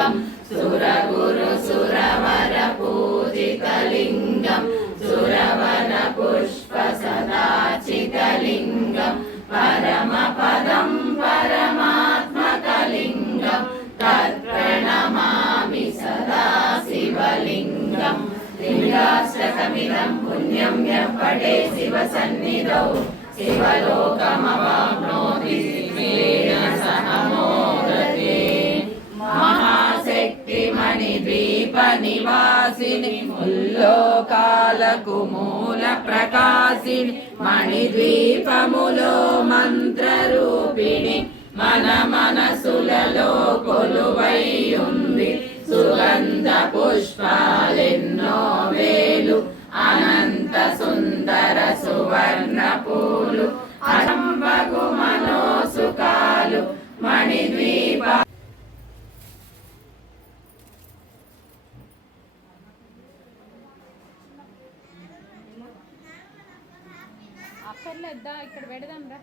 లింగం. సురగురు సురవర పూజిత లింగం సురవర పుష్ప సదాచిత లింగం పరమ పదం పరమాత్మక లింగం తత్ప్రణమామి సదా శివలింగం లింగాష్టకమిదం పుణ్యం ఎప్పటే శివ సన్నిధౌ శివలోకమవాప్నోతి నివాసిని ముల్లోకాలకు మూల ప్రకాశిని మణిద్వీపములో మంత్రరూపిణి మన మనసులలో కొలువై ఉంది సుగంధ పుష్ప అక్కర్లేద్దా ఇక్కడ పెడదాం రా